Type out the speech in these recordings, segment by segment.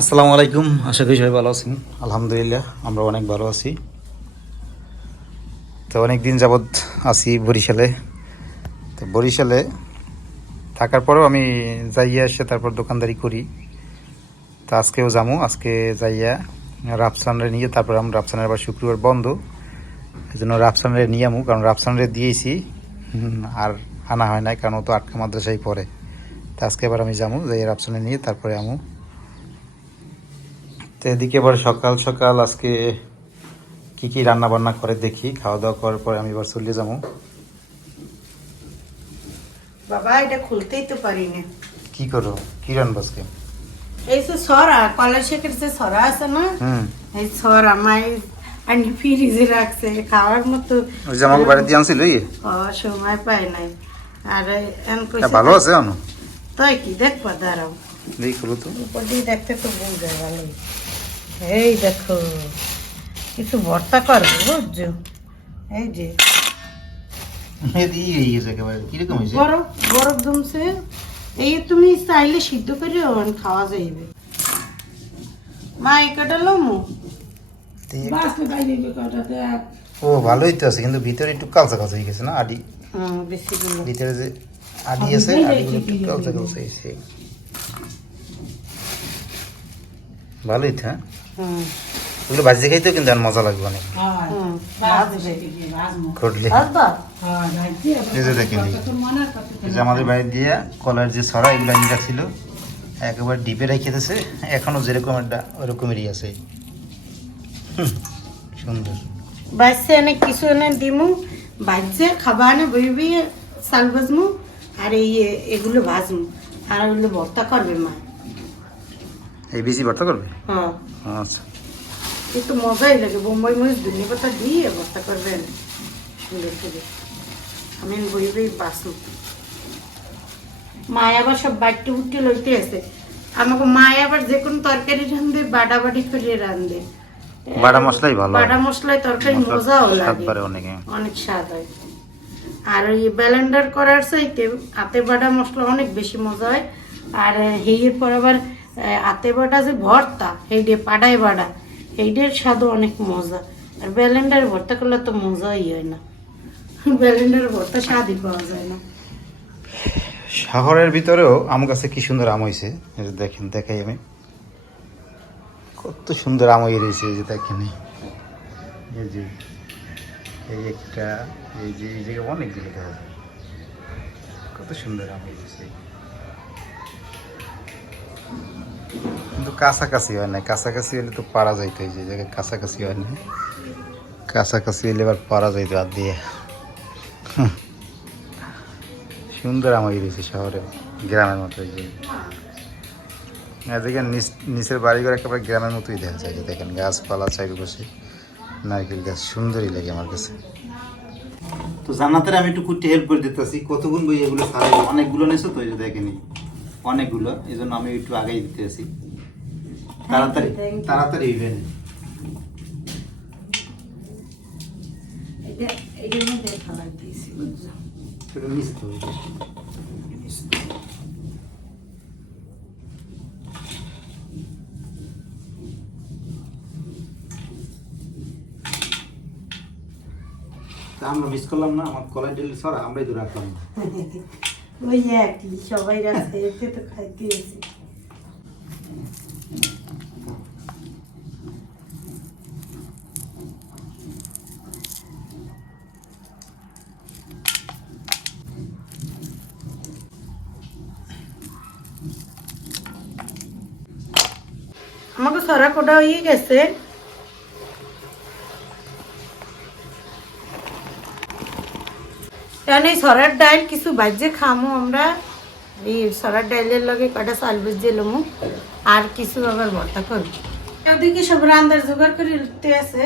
আসসালামু আলাইকুম। আশা করি সবাই ভালো আছেন। আলহামদুলিল্লাহ আমরা অনেক ভালো আছি। তো অনেক দিন যাবৎ আছি বরিশালে। তো বরিশালে থাকার পরেও আমি যাইয়া এসে তারপর দোকানদারি করি। তো আজকেও যাবো, আজকে যাইয়া রাফসানরে নিয়ে তারপর আমরা রাফসানের আবার শুক্রবার বন্ধ, এই জন্য রাফসানরে নিয়ে আমু, কারণ রাফসানরে দিয়েছি আর আনা হয় নাই, কারণ ও তো আটকা মাদ্রাসায় পড়ে। তো আজকে এবার আমি যাবো, যাই রাফসানে নিয়ে তারপরে আমু। তো এদিকে এবার সকাল সকাল আজকে কি কি রান্না বান্না করে দেখি, খাওয়া দাওয়া করার পরে আমি এবার চলে যাবো। বাবা এটা খুলতেই তো পারি না। কি করো, কি রান্না আজকে? এই যে সরা কলা শেখের যে সরা আছে না, এই সরা মাই আনি ফ্রিজে রাখছে খাওয়ার মতো। ওই যে আমাকে বাড়ি দিয়ে আনছিল এই সময় পাই নাই। আর এন কইছে ভালো আছে আনো তাই কি দেখবা দাঁড়াও, দেখি খুলো তো। উপর দিয়ে দেখতে তো বুঝা ভালো। এই দেখো কিছু ভর্তা করবো বুঝছো, এই যে কিরকম হয়েছে? বরফ বরফ জমছে। এই তুমি চাইলে সিদ্ধ করে খাওয়া যাইবে। মা এই কাটা লমু ও ভালোই তো আছে, কিন্তু ভিতরে একটু কালচা কালচা হয়ে গেছে না, আডি বেশি গুলো ভিতরে যে আডি আছে আডিগুলো একটু কালচা কালচা হয়েছে। ভালোই তো, হ্যাঁ ওগুলো ভাজি খাইতেও কিন্তু আর মজা লাগবে অনেক। ঘটলে এই যে দেখেন, এই যে আমাদের বাড়ি দিয়ে কলার যে ছড়া এগুলো নিয়ে রাখছিল, একেবারে ডিপে রেখেছে, এখনো যেরকম একটা ওরকমেরই আছে। সুন্দর বাইসে অনেক কিছু এনে দিমু, বাইসে খাবা এনে বইবি চাল ভাজমু, আর এই এগুলো ভাজমু, আর ওগুলো ভর্তা করবে মা। এই বেশি ভর্তা করবে? হ্যাঁ আচ্ছা, একটু মজাই লাগে। বোম্বাই মরিচ ধনে পাতা দিয়ে ভর্তা করবেন সুন্দর করে। আমি বইবি বাসু মায় আবার সব বাড়তে উঠতে লইতে আছে। আমাকে মায় আবার যে কোনো তরকারি রান্ধে বাটা বাটি করে রান্ধে। বাটা মশলাই ভালো, বাটা মশলায় তরকারি মজাও লাগে, অনেক স্বাদ হয়। আর ওই ব্লেন্ডার করার চাইতে হাতে বাটা মশলা অনেক বেশি মজা হয়। আর হেয়ের পর আবার হাতে বাটা যে ভর্তা, হেইডে পাটায় বাটা, হেইডের স্বাদও অনেক মজা। আর ব্লেন্ডার ভর্তা করলে তো মজাই হয় না, ব্লেন্ডার ভর্তা স্বাদই পাওয়া যায় না। শহরের ভিতরেও আম গাছে কি সুন্দর আম হয়েছে, দেখেন, দেখাই আমি, কত সুন্দর আম হয়ে রয়েছে। এই যে দেখেন, এই যে এই একটা, এই যে এই জায়গায় অনেকগুলো দেখা যায়, কত সুন্দর আম হয়ে রয়েছে। কিন্তু কাছাকাছি হয় না, কাছাকাছি হলে তো পারা যাইতো, এই যে জায়গায় কাছাকাছি হয় না, কাছাকাছি হলে এবার পারা যাইতো আর দিয়ে। সুন্দর আম হয়ে রয়েছে শহরে, গ্রামের মতো। এই যে দেখেন নিচের বাড়িঘর একেবারে গ্রামের মতোই দেখা যায়। যে দেখেন গাছপালা চারিপাশে, নারকেল গাছ, সুন্দরই লাগে আমার কাছে। তো জান্নাতের আমি একটু কুটতে হেল্প করে দিতেছি, কতগুণ বই এগুলো সারাই, অনেকগুলো নিয়েছো তো, এই যে দেখেনি অনেকগুলো, এই জন্য আমি একটু আগেই দিতে আছি, তাড়াতাড়ি তাড়াতাড়ি ইভেন। আমরা মিস করলাম না, আমার কলাই ডেলি সরা আমরাই তো রাখলাম না। ওই একই সবাই রাখছে, এতে তো খাইতে আছে। আমাকে সরা কোটা হয়ে গেছে। কারণ এই সরার ডাইল কিছু বাজে খামো আমরা, এই সরার ডাইলের লগে কটা চাল ভেজে লমু, আর কিছু আবার ভর্তা করবো। ওদিকে সব রান্নার জোগাড় করে উঠতে আছে,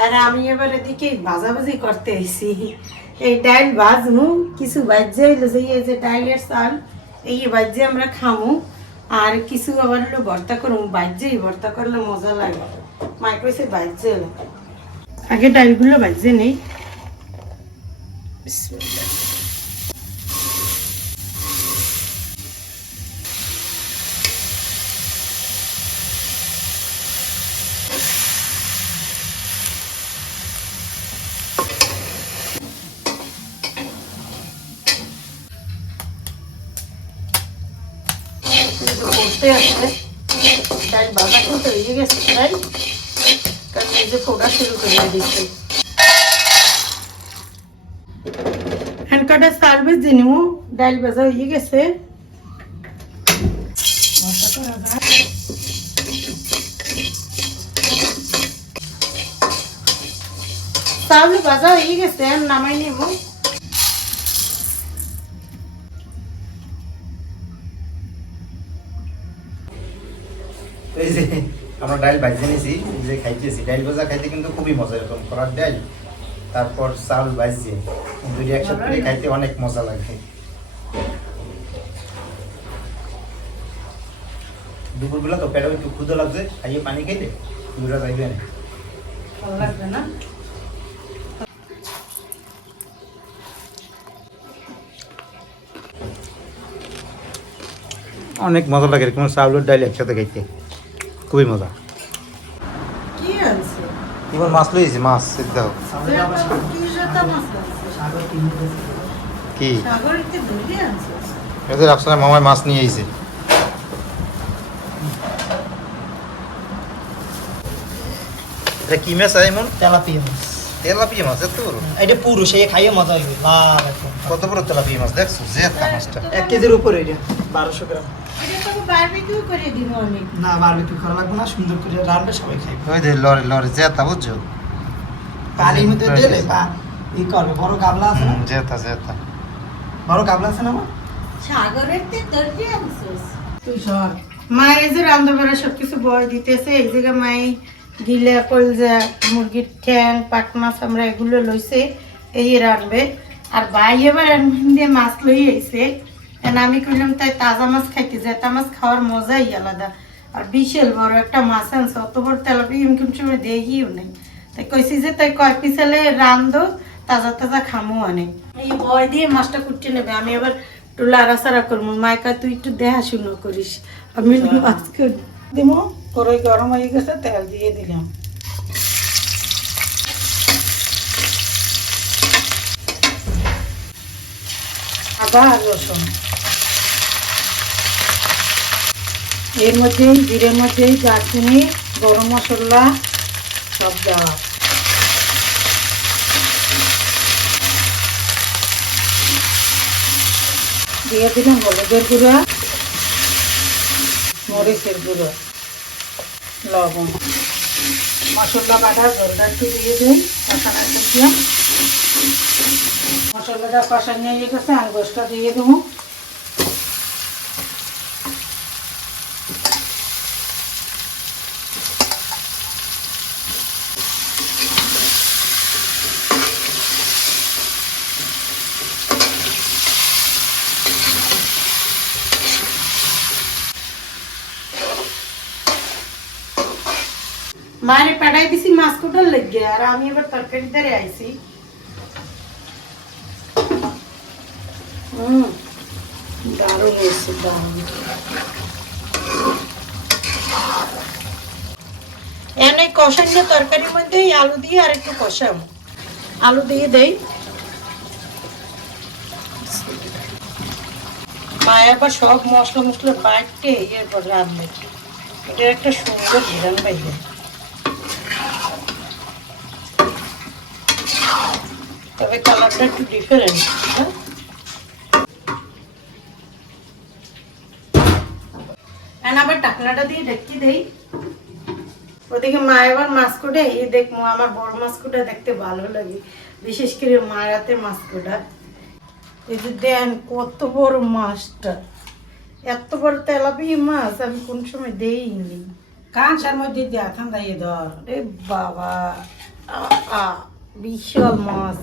আর আমি এবার এদিকে ভাজাভাজি করতে আইছি। এই ডাইল ভাজমু, কিছু বাজে হইলো যে এই যে ডাইলের চাল, এই বাজে আমরা খামু, আর কিছু আবার হলো ভর্তা করবো। বাজেই ভর্তা করলে মজা লাগে। মাই কইছে বাজে আগে ডাইলগুলো বাজে নেই। বিসমিল্লাহ। ফুটতে আছে, ডাল ভাজা কিন্তু হয়ে গেছে প্রায়, কারণ এই যে ফোটা শুরু করে দিচ্ছে। হ্যান্ডকাটা সার্ভিস দিয়ে নিব, ডাল ভাজা হয়ে গেছে। চাউল ভাজা হয়ে গেছে, নামাই নিব। এই যে আমরা ডাল ভাজিয়ে নিয়েছি, এই যে খাইতেছি, ডাল ভাজা খাইতে কিন্তু খুবই মজা, এরকম করার ডাল তারপর চাউল ভাজিয়ে দুই একসাথে করে খাইতে অনেক মজা লাগে। দুপুরবেলা তো পেটে একটু ক্ষুধা লাগছে, খাইয়ে পানি খাইলে ক্ষুধা যাইবে না, ভালো লাগবে না? অনেক মজা লাগে এরকম চাউলের ডাল একসাথে খাইতে, খুবই মজা। কি আনছে? এবার মাছ লইছি, মাছ সিদ্ধ কি জাতা মাছ আনছে? কি সাগরেতে ধরে আনছে? এদের আপনার মামায় মাছ নিয়ে আইছে। এটা কি মাছ এমন? তেলাপিয়া মাছ। তেলাপিয়া মাছ এত বড়? এটা পুরো সে খাইয়ে মজা হইবে, লাভ একদম। কত বড় তেলাপিয়া মাছ দেখছো? যে মাছটা 1 কেজির উপরে এটা 1200 গ্রাম। এটা তো বারবিকিউ করে দিব আমি। না বারবিকিউ করা লাগবে না, সুন্দর করে রান্না সবাই খাইবে। ওই যে লরে লরে জেতা বুঝছো? পানির মধ্যে দিলে বা ই করবে, বড় গাবলা আছে না? জেতা জেতা বড় গাবলা আছে না আমার? সাগরেতে ধরে আনছিস তুই সর। মা এই যে রান্না বাড়া সবকিছু বয় দিতেছে, এই জায়গা মাই দিলে কলজা, মুরগির ঠ্যাং, পাট মাছ আমরা এগুলো লইছে, এই রানবে। আর ভাই এবার দিয়ে মাছ লই আইছে, আমি কইলাম তাই তাজা মাছ খাইতে, জেতা মাছ খাওয়ার মজাই আলাদা। আর বিশাল বড় একটা মাছ আনছে, অত বড় তেলাপিয়া আমি কোন সময় দেখিও নাই। তাই কইছি যে তাই কয় পিছালে রান্ধো, তাজা তাজা খামো অনেক। এই ভয় দিয়ে মাছটা কুটে নেবে, আমি এবার একটু লাড়াচাড়া করবো। মাইকা তুই একটু দেখাশুনো করিস, আমি মাছ দিব। কড়াই গরম হয়ে গেছে, তেল দিয়ে দিলাম। আদা আর রসুন, এর মধ্যেই জিরের মধ্যেই দারচিনি, গরম মশলা সব দেওয়া। দিয়ে দিলাম হলুদের গুঁড়া, মরিচের গুঁড়ো, লবণ, মশলা বাটা জলটা একটু দিয়ে দিই। কষানো দিলাম, মশলাটা কষা নিয়ে গেছে, আর গোষ্ঠটা দিয়ে দেবো। মারে পেটাই দিছি মাছ কুটার লেগে, আর আমি এবার তরকারি ধরে আইছি। দারুণ হয়েছে, দারুণ। এনে কষানো তরকারির মধ্যে আলু দিয়ে আর একটু কষাম, আলু দিয়ে দেই। মায়ের আবার সব মশলা মশলা বাটতে এরপর রান্না, এটা একটা সুন্দর ঘ্রাণ পাইবে। তবে কালারটা একটু ডিফারেন্ট। আবার ঢাকনাটা দিয়ে ঢেকে দেই। ওদিকে মা এবার মাছ কোটা, এই দেখবো আমার বড় মাছ কোটা দেখতে ভালো লাগে, বিশেষ করে মায়ের হাতে মাছ কোটা। এই যে দেন কত বড় মাছটা, এত বড় তেলাপিয়া মাছ আমি কোন সময় দেইনি। কাঁচার মধ্যে দেয়া ঠান্ডা ইয়ে ধর। এ বাবা, বিশাল মাছ,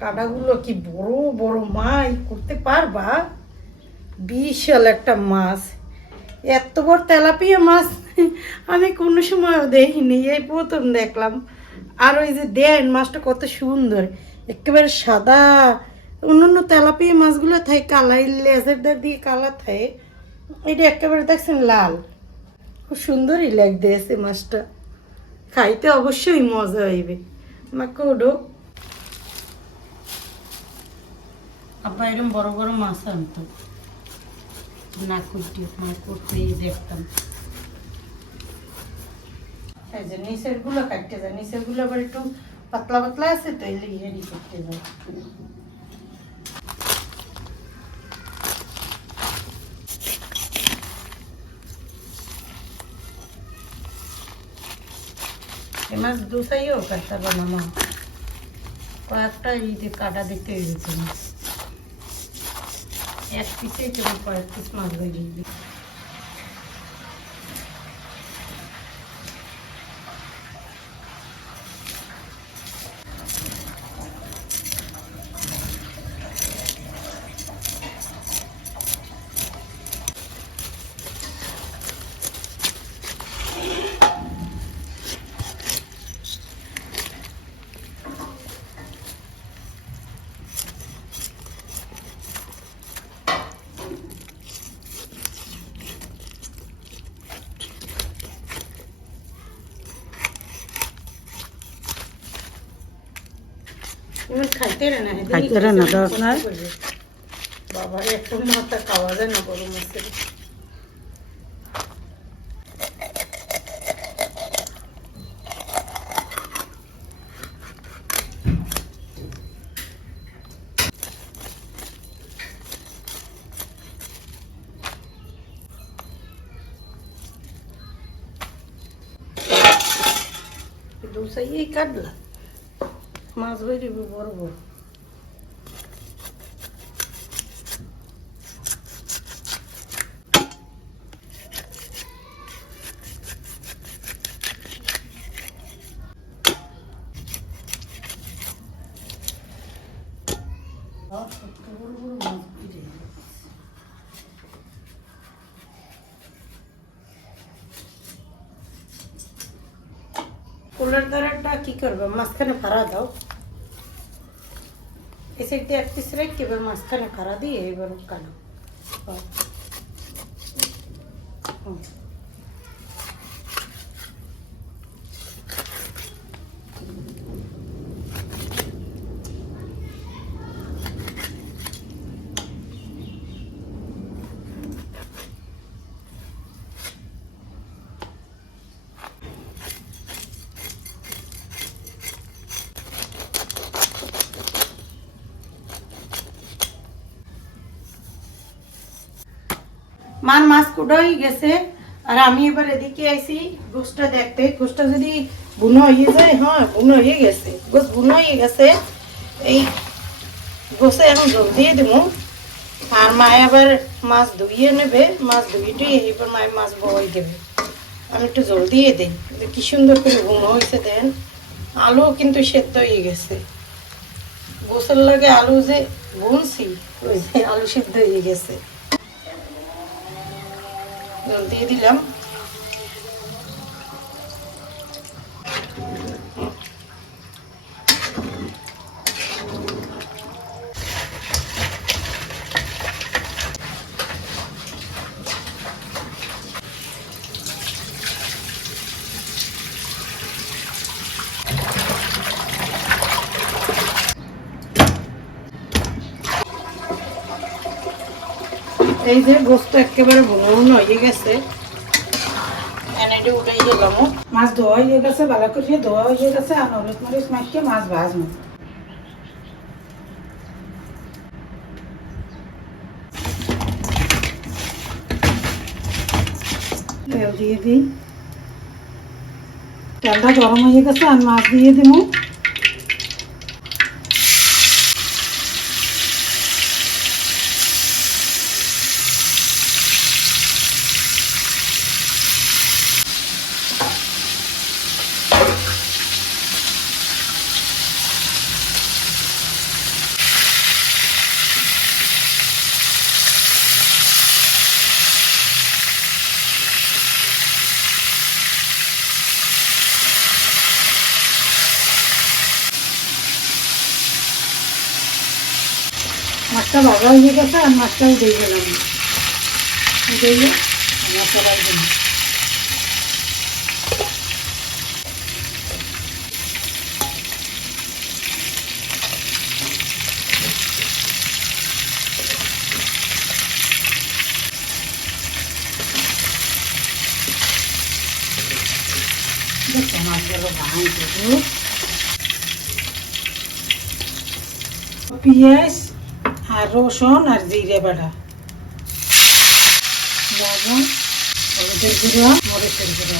কাঁটাগুলো কি বড় বড়, মাছ করতে পারবা? বিশাল একটা মাছ, এত বড় তেলাপিয়া মাছ আমি কোনো সময় দেখিনি, এই প্রথম দেখলাম। আর ওই যে দেন মাছটা কত সুন্দর, একেবারে সাদা। অন্যান্য তেলাপিয়া মাছগুলো থাকে কালাই, লেজের দিয়ে কালার থাকে, এটা একেবারে দেখছেন লাল, খুব সুন্দরই লাগতেছে মাছটা, খাইতে অবশ্যই মজা হইবে। আমাকে ওডো আব্বা এরকম বড় বড় মাছ আনতো, না করতেই দেখতাম। এই যে নিচের গুলো কাটতে যায়, নিচের গুলো আবার একটু পাতলা পাতলা আছে তো এই হেরি করতে যায়। এই মাছ দুসাইও কাটতে বানানো কয়েকটা এই যে কাটা দেখতে হয়েছে, এক পিসে কেমন কয়েক পিস মাছ বেরিয়ে দিই। খাইতে রে না দরকার বাবা, একটু মাথা খাওয়া যায় না বড় মাছের। দুসাই কাটলা মাছ বেরিয়ে বড় বড়। কুলার দ্বারাটা কি করবে, মাঝখানে ফাড়া দাও, এই সাইড দিয়ে এক পিস রেখে এবার মাঝখানে ফাড়া দিয়ে এবার কাটো। মান মাছ কুড়া হয়ে গেছে, আর আমি এবার এদিকে আইছি গোশটা দেখতে। গোশটা যদি বুনো হয়ে যায়, হ্যাঁ বুনো হয়ে গেছে, গোশ বুনো হয়ে গেছে। এই গোশে এখন জল দিয়ে দেবো, আর মায় আবার মাছ ধুইয়ে নেবে, মাছ ধুয়ে এবার মায় মাছ বই দেবে। আমি একটু জল দিয়ে দিই, কি সুন্দর করে বুনো হয়েছে। দেন আলু কিন্তু সেদ্ধ হয়ে গেছে, গোসের লাগে আলু যে বুনছি ওই যে আলু সেদ্ধ হয়ে গেছে। জল দিয়ে দিলাম। এই যে গোস্ত একেবারে বুনো হয়ে গেছে, উঠাই গেলাম। মাছ ধোয়া হয়ে গেছে, ভালো করে ধোয়া হয়ে গেছে। আর হলুদ মরিচ মাখিয়ে মাছ ভাজবো। তেল দিয়ে দিই, তেলটা গরম হয়ে গেছে, আর মাছ দিয়ে দিব। মাছটা ভাজা হয়ে গেছে, আর মাছটাও দিয়ে গেলাম, দিয়ে মশলার জন্য। মাছগুলো ভাঙি দেবো। পেঁয়াজ আর রসুন আর জিরে বাটা, লবণ, হলুদের গুঁড়ো, মরিচের গুঁড়ো,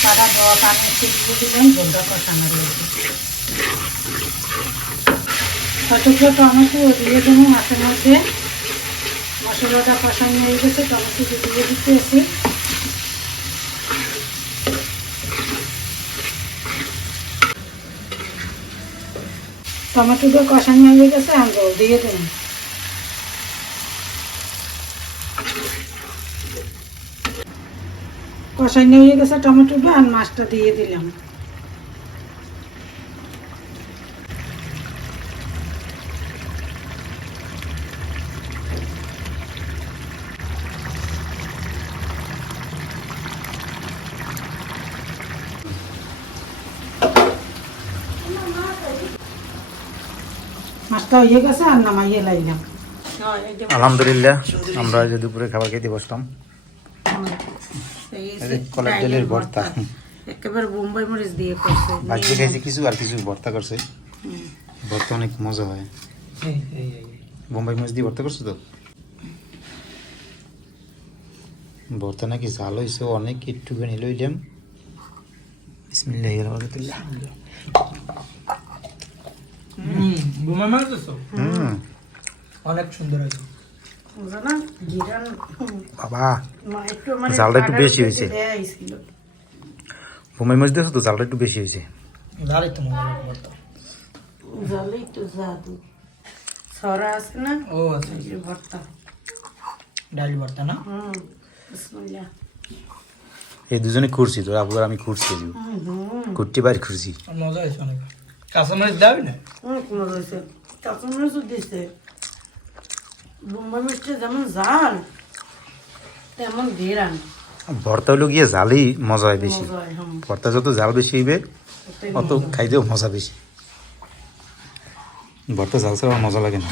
সাদা দেওয়া পানি একটু দিয়ে দিলাম ঝোলটা কষানোর লাগে। কতগুলো টমেটো দিয়ে দেবো মাছের মধ্যে। মশলাটা কষানো হয়ে গেছে, টমেটো দিয়ে দিতে এসে টমেটো দিয়ে কষানো হয়ে গেছে, আমি জল দিয়ে দেব। কষানো হয়ে গেছে টমেটোটা, আর মাছটা দিয়ে দিলাম। মাছটা হয়ে গেছে, আর নামাইয়ে লাইলাম। আলহামদুলিল্লাহ, আমরা যে দুপুরে খাবার খেতে বসলাম। এই যে কলার ডালের ভর্তা, একেবারে বোম্বাই মরিচ দিয়ে করছে। ভাজি খাইছি কিছু, আর কিছু ভর্তা করছে। ভর্তা অনেক মজা হয়। বোম্বাই মরিচ দিয়ে ভর্তা করছো তো? ভর্তা নাকি ঝাল হয়েছে অনেক, একটুখানি লইলাম। বিসমিল্লাহির রহমানির রহিম। অনেক সুন্দর হয়েছে বাবা, জালটা একটু বেশি হয়েছে। বোম্বাই মরিচ দিয়েছো তো, জালটা একটু বেশি হয়েছে। জালে তো মজা লাগে ভর্তা। জালে একটু জাদু ছড়া আছে না, ও আচ্ছা, এই ভর্তা, ডাল ভর্তা না? বিসমিল্লাহ। এই দুজনে খুঁড়ছি তো, আপুর আমি খুঁড়ছি, কুট্টি বাইর খুঁড়ছি। মজা হয়েছে অনেক। কাঁচামরিচ দাবি না? অনেক মজা হয়েছে। কাঁচামরিচও দিছে। বোম্বাই মরিচটা যেমন ঝাল তেমন ঘেরান। ভর্তা হলো গিয়ে জালই মজা হয় বেশি। মজা হয়, ভর্তা যত জাল বেশি হইবে অত খাইতেও মজা বেশি। ভর্তা জাল ছাড়া মজা লাগে না।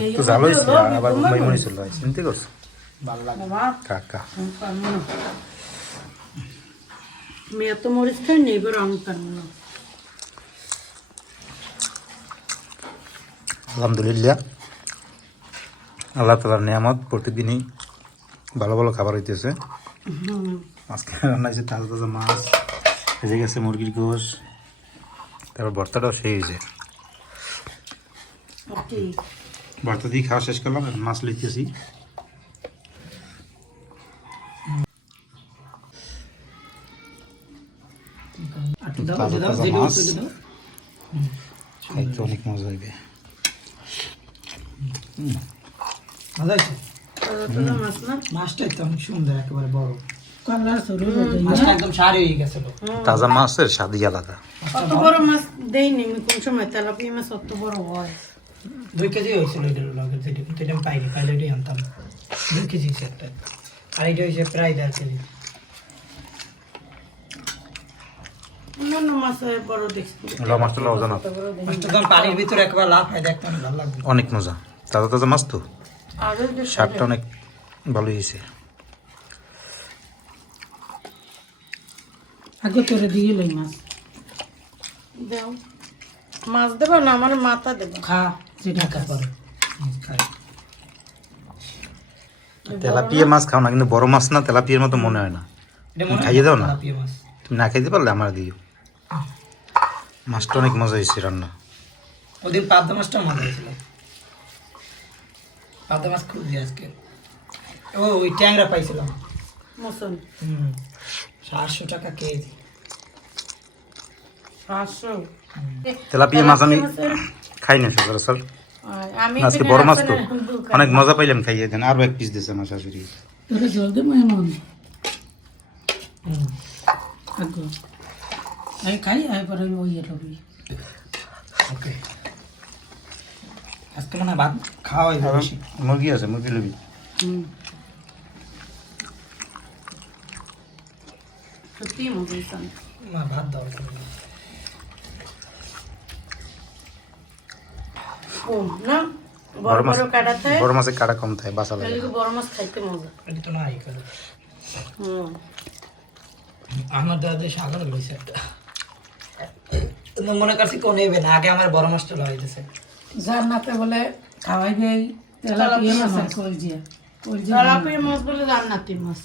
একটু জাল হয়েছে, আবার বোম্বাই মরিচ হলো, চিনতে করছো? ভালো লাগে। বাবা কাকা আমি পারবো না। আমি এত মরিচ খাই না, এবার আমি পারবো না। আলহামদুলিল্লাহ, আল্লাহ তাআলার নিয়ামত, প্রতিদিনই ভালো ভালো খাবার হইতেছে। আজকে রান্না হয়েছে তাজা তাজা মাছ, ভেজে গেছে মুরগির গোশ, তারপর ভর্তাটাও সেই হয়েছে। ভর্তা দিয়ে খাওয়া শেষ করলাম, এখন মাছ লইতেছি। তাজা তাজা মাছ খাইতে অনেক মজা হইবে। মজা হয়েছে। মাছ না, মাছটা তো অনেক সুন্দর, একেবারে বড়। কালার সরু মাছটা একদম সারি হয়ে গেছিল। তাজা মাছের স্বাদই আলাদা। অত বড় মাছ দেয়নি আমি কোন সময়, তেলাপিয়া মাছ অত বড় হয়। 2 কেজি হয়েছিল এটার লগে, যেটা কিন্তু এটা আমি পাইনি, পাইলে এটাই আনতাম। 2 কেজি হয়েছে একটা, আর এটা হয়েছে প্রায় 1.5 কেজি। অন্যান্য মাছের বড় দেখছি, মাছটা ওজন অত বড় দেয়নি। মাছটা যখন পানির ভিতরে একবার লাফ হয়, দেখতে অনেক ভালো লাগবে। অনেক মজা, তাজা তাজা মাছ তো, আর ওই যে স্বাদটা অনেক ভালো হয়েছে। আগে তোরে দিয়ে লই মাছ দাও। মাছ দেবো না, আমার মাথা দেবো। খা, যেটা খা পরে খাই। তেলাপিয়া মাছ খাও না, কিন্তু বড় মাছ না তেলাপিয়ার মতো মনে হয় না। এটা মনে হয় খাইয়ে দাও না, তেলাপিয়া মাছ। তুমি না খাইতে পারলে আমার দিও। মাছটা অনেক মজা হয়েছে রান্না। ওদিন পাবদা মাছটা মজা হয়েছিল। পাবদা মাছ খুঁজছি আজকে। ওই ট্যাংরা পাইছিলাম। মৌসুম 700 টাকা কেজি। 500। তেলাপিয়া মাছ আমি খাই না সচরাচর। আমি আজকে বড় মাছ তো অনেক মজা পাইলাম খাইয়ে দেন। আরো 1 পিস দিয়েছে আমার শাশুড়ি। তোরে জল দে মেহমান আগো আই খাই আই পরে ওই রবি। ওকে, আজকে মনে হয় ভাত খাওয়া হয়ে যাবে বেশি। মুরগি আছে, মুরগি লবি। সত্যি মুরগি সান মা ভাত দাও। ও না, বড় বড় কাটা থাকে, বড় মাছের কাটা কম থাকে, বাসা লাগে। বড় মাছ খাইতে মজা। এটা তো নাই করে। আমার দাদা সাগর লইছে একটা মনে করছি কোন নেবে না, আগে আমার বড় মাছটা লাগাইতেছে। জান্নাতে বলে খাওয়াই দেই তেলাপিয়া মাছ আর কলজিয়া কলজিয়া তেলাপিয়া মাছ বলে জান্নাতি মাছ।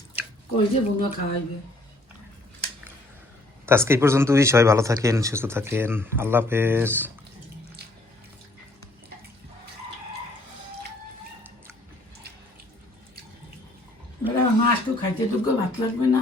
কলজিয়া বুঙ্গা খাওয়াইবে। তো আজকে এই পর্যন্তই, সবাই ভালো থাকেন, সুস্থ থাকেন, আল্লাহ হাফেজ। বলে মাছ তো খাইতে দুগ্গ ভাত লাগবে না।